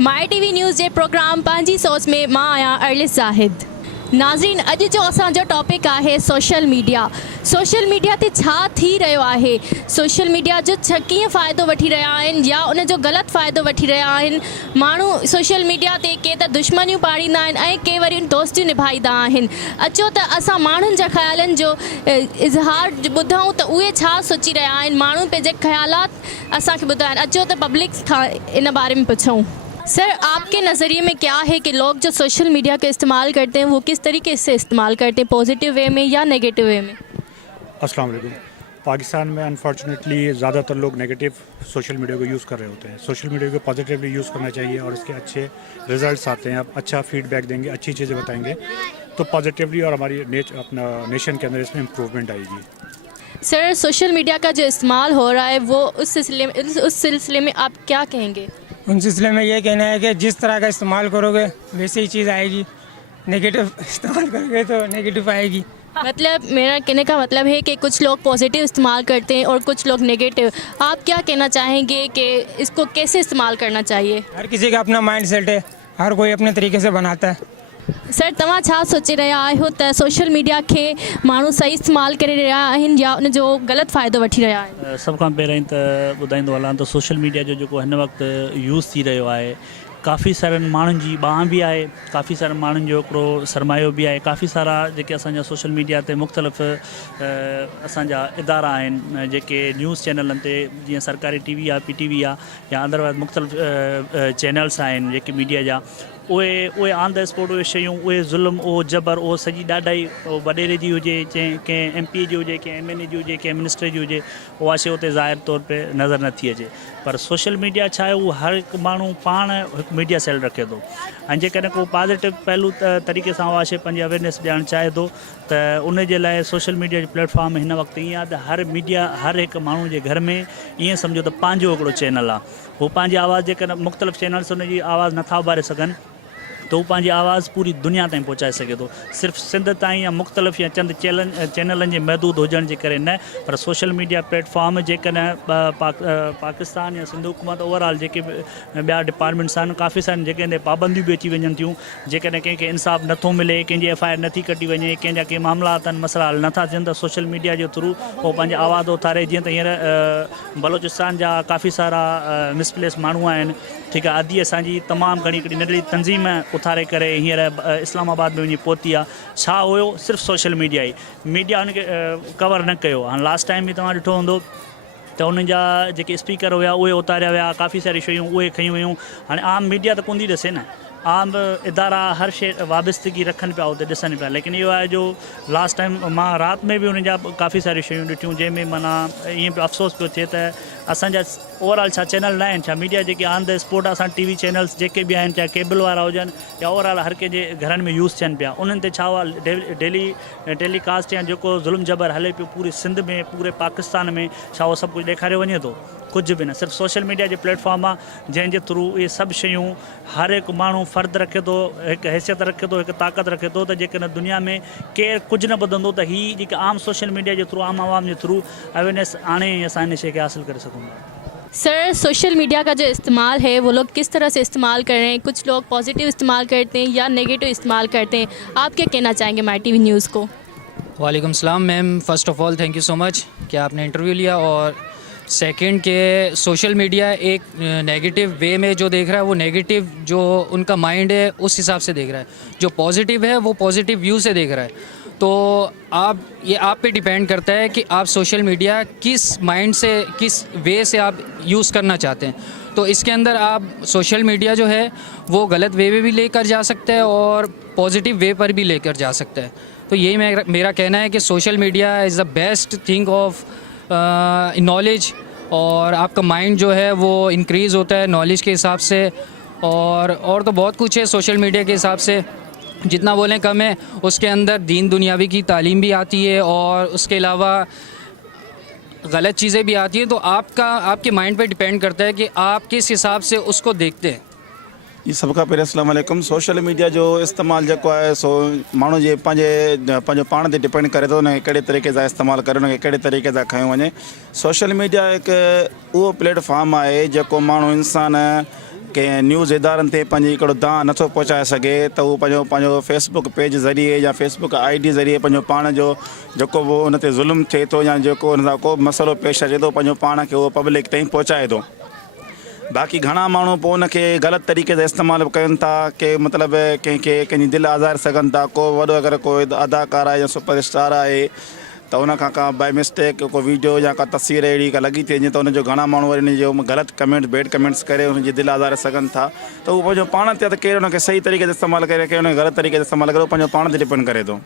माई TV news जे प्रोग्राम पंहिंजी सोच में मां आहियां अर्लिस ज़ाहिद। नाज़रीन, अॼु जो असांजो टॉपिक आहे सोशल मीडिया। सोशल मीडिया ते छा थी रहियो आहे, सोशल मीडिया जो कीअं फ़ाइदो वठी रहिया आहिनि या उन जो ग़लति फ़ाइदो वठी रहिया आहिनि। माण्हू सोशल मीडिया ते के त दुश्मनियूं पाड़ींदा आहिनि ऐं के वरी दोस्तियूं निभाईंदा आहिनि। अचो त असां माण्हुनि जा ख़्यालनि जो इज़हार ॿुधूं त उहे छा सोची रहिया आहिनि, माण्हू पंहिंजे ख़्यालात असांखे ॿुधाइनि। अचो त पब्लिक खां इन बारे में पुछूं। सर, आपके नज़रिए में क्या है कि लोग जो सोशल मीडिया का इस्तेमाल करते हैं वो किस तरीके से इस्तेमाल करते हैं, पॉजिटिव वे में या नेगेटिव वे में? अस्सलाम वालेकुम। पाकिस्तान में अनफॉर्चुनेटली ज़्यादातर लोग नेगेटिव सोशल मीडिया को यूज़ कर रहे होते हैं। सोशल मीडिया को पॉजिटिवली यूज़ करना चाहिए और इसके अच्छे रिजल्ट्स आते हैं। आप अच्छा फीडबैक देंगे, अच्छी चीज़ें बताएंगे तो पॉजिटिवली और हमारी अपना नेशन के अंदर इसमें इम्प्रूवमेंट आएगी। सर, सोशल मीडिया का जो इस्तेमाल हो रहा है वो उस सिलसिले में आप क्या कहेंगे? उन सिलसिले में ये कहना है कि जिस तरह का इस्तेमाल करोगे वैसे ही चीज़ आएगी। नेगेटिव इस्तेमाल करोगे तो नेगेटिव आएगी। मतलब मेरा कहने का मतलब है कि कुछ लोग पॉजिटिव इस्तेमाल करते हैं और कुछ लोग नेगेटिव। आप क्या कहना चाहेंगे कि इसको कैसे इस्तेमाल करना चाहिए? हर किसी का अपना माइंड सेट है, हर कोई अपने तरीके से बनाता है। सर, तव्हां छा सोचे रहिया आहियो त सोशल मीडिया खे माण्हू सही इस्तेमाल करे रहिया आहिनि या उन जो ग़लति फ़ाइदो वठी रहिया आहिनि? सभ खां पहिरीं त ॿुधाईंदो हलां त सोशल मीडिया जो जेको हिन वक़्तु यूज़ थी रहियो आहे, काफ़ी सारनि माण्हुनि जी ॿांह बि आहे, काफ़ी सारनि माण्हुनि जो हिकिड़ो सरमायो बि आहे। काफ़ी सारा जेके असांजा सोशल मीडिया ते मुख़्तलिफ़ असांजा इदारा आहिनि, जेके न्यूज़ चैनलनि ते जीअं सरकारी टीवी आहे, PTV आहे या अदरवाइज़ मुख़्तलिफ़ चैनल्स आहिनि जेके मीडिया जा, उहे ऑन द स्पॉट उहे शयूं, उहे ज़ुल्म, उहो जबर, उहो सॼी ॾाढाई वॾेरे जी हुजे, चाहे कंहिं MP जी हुजे, कंहिं MNA जी हुजे, कंहिं मिनिस्टर जी हुजे, उहा शइ उते ज़ाहिर तौर पे नज़र नथी अचे। पर सोशल मीडिया छा आहे, उहो हर हिकु माण्हू पाण हिकु मीडिया सेल रखे थो ऐं जेकॾहिं को पॉज़िटिव पहलू तरीक़े सां उहा शइ पंहिंजी अवेयरनेस ॾियणु चाहे थो त उन जे लाइ सोशल मीडिया जो प्लेटफॉर्म हिन वक़्तु ईअं आहे त हर मीडिया, हर हिकु माण्हू जे घर में ईअं सम्झो त पंहिंजो हिकिड़ो चैनल आहे। उहो पंहिंजी आवाज़, जेकॾहिं मुख़्तलिफ़ चैनल्स उन जी आवाज़ नथा उभारे सघनि तो वो पंहिंजी आवाज़ पूरी दुनिया ताईं पहुचाए सघे थो। सिर्फ़ु सिंध ताईं या मुख़्तलिफ़ या चंद चैनलनि जे महदूद हुजण जे करे न, पर सोशल मीडिया प्लेटफॉर्म जेकॾहिं पाकिस्तान या सिंध हुकूमत ओवरऑल जेके ॿिया डिपार्टमेंट्स आहिनि, काफ़ी सारिनि जॻहियुनि ते पाबंदियूं बि अची वञनि थियूं। जेकॾहिं कंहिंखे इंसाफ़ नथो मिले, कंहिंजी FIR नथी कटी वञे, कंहिंजा कंहिं मामला आहिनि, मसइला हल नथा थियनि त सोशल मीडिया जे थ्रू उहो पंहिंजी आवाज़ उथारे। जीअं त हींअर बलोचिस्तान जा काफ़ी सारा मिसप्लेस माण्हू आहिनि, ठीकु आहे, अदी असांजी तमामु घणी हिकिड़ी नंढड़ी तंज़ीम उथारे करे हींअर इस्लामाबाद में वञी पहुती आहे। छा हुयो? सिर्फ़ु सोशल मीडिया ई, मीडिया उनखे कवर न कयो। हाणे लास्ट टाइम बि तव्हां ॾिठो हूंदो त उन्हनि जा जेके स्पीकर हुया उहे उतारिया विया, काफ़ी सारी शयूं उहे खयूं वियूं। हाणे आम मीडिया त कोन्ह थी ॾिसे न, आम इदारा हर शइ वाबस्तगी रखनि पिया, उते ॾिसनि पिया। लेकिन इहो आहे जो लास्ट टाइम मां राति में बि उन जा काफ़ी सारी शयूं ॾिठियूं, जंहिंमें माना ईअं पियो अफ़सोस पियो थिए त असांजा ओवरऑल छा चैनल न आहिनि, छा मीडिया जेके ऑन द स्पॉट असां TV चैनल्स जेके बि आहिनि, चाहे केबल वारा हुजनि या ओवरऑल हर कंहिंजे घरनि में यूज़ थियनि पिया, उन्हनि ते छा हुआ डेली टेलीकास्ट या जेको ज़ुल्म जबर हले पियो पूरी सिंध में, पूरे पाकिस्तान में, छा उहो सभु कुझु ॾेखारियो वञे थो? कुझु बि न। सिर्फ़ु सोशल मीडिया जे प्लेटफॉर्म आहे जंहिंजे थ्रू इहे सभु शयूं हर हिकु माण्हू फ़र्द रखे थो, हिकु हैसियत रखे थो, हिकु ताक़त रखे थो त जेकॾहिं दुनिया में केरु कुझु न ॿुधंदो त हीअ जेके आम सोशल मीडिया जे थ्रू, आम आवाम जे थ्रू अवेयरनेस आणे असां हिन शइ खे हासिलु करे सघूं था। सर, सोशल मीडिया का जो इस्तेमाल है वो लोग किस तरह से इस्तेमाल कर रहे हैं? कुछ लोग पॉजिटिव इस्तेमाल करते हैं या नेगेटिव इस्तेमाल करते हैं। आप क्या कहना चाहेंगे माई टीवी न्यूज़ को? वालेकुम सलाम ma'am, first of all thank you so much कि आपने इंटरव्यू लिया। और सेकंड के सोशल मीडिया एक नेगेटिव वे में जो देख रहा है वो नेगेटिव जो उनका माइंड है उस हिसाब से देख रहा है, जो पॉजिटिव है वो पॉजिटिव व्यू से देख रहा है। तो ये आप पे डिपेंड करता है कि आप सोशल मीडिया किस माइंड से, किस वे से आप यूज़ करना चाहते हैं। तो इसके अंदर आप सोशल मीडिया जो है वो गलत वे में भी लेकर जा सकते हैं और पॉजिटिव वे पर भी लेकर जा सकता है। तो यही मेरा कहना है कि social media is the best thing of knowledge, और आपका माइंड जो है वो इंक्रीज़ होता है नॉलेज के हिसाब से। और तो बहुत कुछ है सोशल मीडिया के हिसाब से, जितना बोलें कम है। उसके अंदर दीन दुनियावी की तालीम भी आती है और उसके अलावा गलत चीज़ें भी आती हैं। तो आपके माइंड पे डिपेंड करता है कि आप किस हिसाब से उसको देखते हैं। जी, सब खां पहिरियों अस्सलाम वालेकुम। सोशल मीडिया जो इस्तेमाल जेको आहे सो माण्हू जे पंहिंजो पाण ते डिपेंड करे थो न कहिड़े तरीक़े सां इस्तेमालु करे, उनखे कहिड़े तरीक़े सां खयो वञे। सोशल मीडिया हिकु उहो प्लेटफॉर्म आहे जेको माण्हू इंसान कंहिं न्यूज़ इदारनि ते पंहिंजी हिकिड़ो दांहुं नथो पहुचाए सघे त उहो पंहिंजो फेसबुक पेज ज़रिए या फेसबुक ID ज़रिए पंहिंजो पाण जो जेको बि उन ते ज़ुल्म थिए थो या जेको उन सां को बि मसइलो पेश अचे थो पंहिंजो पाण खे उहो पब्लिक ताईं पहुचाए थो। बाक़ी घणा माण्हू पोइ उनखे ग़लति तरीक़े सां इस्तेमालु कनि था के मतिलबु कंहिंखे कंहिंजी दिलि आज़ारे सघनि था। को वॾो अगरि कोई अदाकार आहे या सुपरस्टार आहे त उन खां का बाय मिस्टेक को वीडियो या का तस्वीर अहिड़ी का लॻी थी वञे त उनजो घणा माण्हू वरी उनजो ग़लति कमेंट बैड कमेंट्स करे उनजी दिलि आज़ारे सघनि था। त उहो पंहिंजो पाण ते त केरु उनखे सही तरीक़े सां इस्तेमालु करे केरु उनखे ग़लति तरीक़े सां इस्तेमालु करे उहो पंहिंजो पाण ते डिपेंड करे थो।